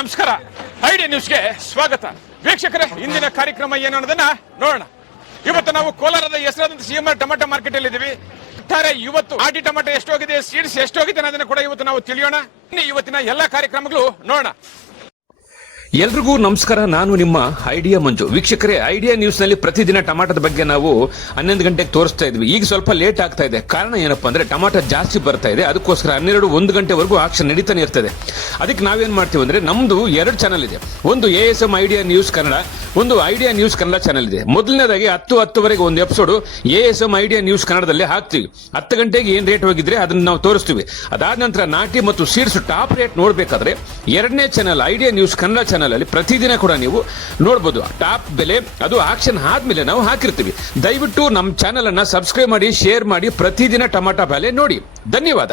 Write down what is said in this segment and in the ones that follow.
ನಮಸ್ಕಾರ. ಐಡಿಯಾ ನ್ಯೂಸ್ಗೆ ಸ್ವಾಗತ. ವೀಕ್ಷಕರೇ, ಇಂದಿನ ಕಾರ್ಯಕ್ರಮ ಏನು ಅನ್ನೋದನ್ನ ನೋಡೋಣ. ಇವತ್ತು ನಾವು ಕೋಲಾರದ ಹೆಸರಾದಂತ ಸಿಎಂಆರ್ ಟೊಮೆಟೊ ಮಾರ್ಕೆಟ್ ಅಲ್ಲಿ ಇದ್ದೀವಿ. ಒಟ್ಟಾರೆ ಇವತ್ತು ಆಟಿ ಟೊಮೆಟೊ ಎಷ್ಟು ಹೋಗಿದೆ, ಸೀಡ್ಸ್ ಎಷ್ಟು ಹೋಗಿದೆ ಅನ್ನೋದನ್ನ ಕೂಡ ಇವತ್ತು ನಾವು ತಿಳಿಯೋಣ. ಇವತ್ತಿನ ಎಲ್ಲಾ ಕಾರ್ಯಕ್ರಮಗಳು ನೋಡೋಣ. ಎಲ್ರಿಗೂ ನಮಸ್ಕಾರ. ನಾನು ನಿಮ್ಮ ಐಡಿಯಾ ಮಂಜು. ವೀಕ್ಷಕರೇ, ಐಡಿಯಾ ನ್ಯೂಸ್ ನಲ್ಲಿ ಪ್ರತಿದಿನ ಟಮಾಟದ ಬಗ್ಗೆ ನಾವು 11 ಗಂಟೆಗೆ ತೋರಿಸ್ತಾ ಇದ್ವಿ. ಈಗ ಸ್ವಲ್ಪ ಲೇಟ್ ಆಗ್ತಾ ಇದೆ. ಕಾರಣ ಏನಪ್ಪಾ ಅಂದ್ರೆ ಟಮಾಟೋ ಜಾಸ್ತಿ ಬರ್ತಾ ಇದೆ. ಅದಕ್ಕೋಸ್ಕರ 12-1 ಗಂಟೆವರೆಗೂ ಆಕ್ಷನ್ ನಡೀತಾನೆ ಇರ್ತದೆ. ಅದಕ್ಕೆ ನಾವೇನ್ ಮಾಡ್ತೀವಿ ಅಂದ್ರೆ ನಮ್ದು 2 ಚಾನಲ್ ಇದೆ. ಒಂದು ASM ಐಡಿಯಾ ನ್ಯೂಸ್ ಕನ್ನಡ, ಒಂದು ಐಡಿಯಾ ನ್ಯೂಸ್ ಕನ್ನಡ ಚಾನಲ್ ಇದೆ. ಮೊದಲನೇದಾಗಿ 10:10ವರೆಗೆ ಒಂದು ಎಪಿಸೋಡ್ ASM ಐಡಿಯಾ ನ್ಯೂಸ್ ಕನ್ನಡದಲ್ಲಿ ಹಾಕ್ತೀವಿ. 10 ಗಂಟೆಗೆ ಏನ್ ರೇಟ್ ಹೋಗಿದ್ರೆ ಅದನ್ನ ನಾವು ತೋರಿಸ್ತೀವಿ. ಅದಾದ ನಂತರ ನಾಟಿ ಮತ್ತು ಸೀಡ್ಸ್ ಟಾಪ್ ರೇಟ್ ನೋಡ್ಬೇಕಾದ್ರೆ 2ನೇ channel idea news Kannada channel ಅಲ್ಲಿ ಪ್ರತಿದಿನ ಕೂಡ ನೀವು ನೋಡಬಹುದು. ಟಾಪ್ ಬೆಲೆ ಅದು ಆಕ್ಷನ್ ಆದ್ಮೇಲೆ ನಾವು ಹಾಕಿರ್ತೀವಿ. ದಯವಿಟ್ಟು ನಮ್ಮ ಚಾನಲ್ ಅನ್ನ ಸಬ್ಸ್ಕ್ರೈಬ್ ಮಾಡಿ, ಶೇರ್ ಮಾಡಿ, ಪ್ರತಿದಿನ ಟಮಾಟೋ ಬೆಲೆ ನೋಡಿ. ಧನ್ಯವಾದ.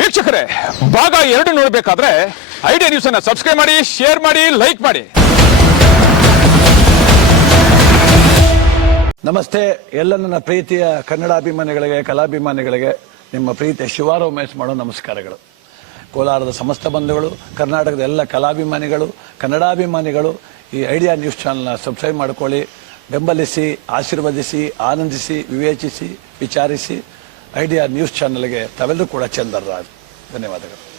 ವೀಕ್ಷಕರೇ, ಭಾಗ 2 ನೋಡಬೇಕಾದ್ರೆ ಐಡಿಯಾ ನ್ಯೂಸ್ ಅನ್ನ ಸಬ್ಸ್ಕ್ರೈಬ್ ಮಾಡಿ, ಶೇರ್ ಮಾಡಿ, ಲೈಕ್ ಮಾಡಿ. ನಮಸ್ತೆ ಎಲ್ಲ ನನ್ನ ಪ್ರೀತಿಯ ಕನ್ನಡಾಭಿಮಾನಿಗಳಿಗೆ, ಕಲಾಭಿಮಾನಿಗಳಿಗೆ ನಿಮ್ಮ ಪ್ರೀತಿಯ ಶಿವಾರ ಉಮೇಶ್ ಮಾಡೋ ನಮಸ್ಕಾರಗಳು. ಕೋಲಾರದ ಸಮಸ್ತ ಬಂಧುಗಳು, ಕರ್ನಾಟಕದ ಎಲ್ಲ ಕಲಾಭಿಮಾನಿಗಳು, ಕನ್ನಡಾಭಿಮಾನಿಗಳು ಈ ಐಡಿಯಾ ನ್ಯೂಸ್ ಚಾನಲ್ನ ಸಬ್ಸ್ಕ್ರೈಬ್ ಮಾಡ್ಕೊಳ್ಳಿ, ಬೆಂಬಲಿಸಿ, ಆಶೀರ್ವದಿಸಿ, ಆನಂದಿಸಿ, ವಿವೇಚಿಸಿ, ವಿಚಾರಿಸಿ. ಐಡಿಯಾ ನ್ಯೂಸ್ ಚಾನಲ್ಗೆ ತಾವೆಲ್ಲರೂ ಕೂಡ ಚಂದರ್ರಾಜ್. ಧನ್ಯವಾದಗಳು.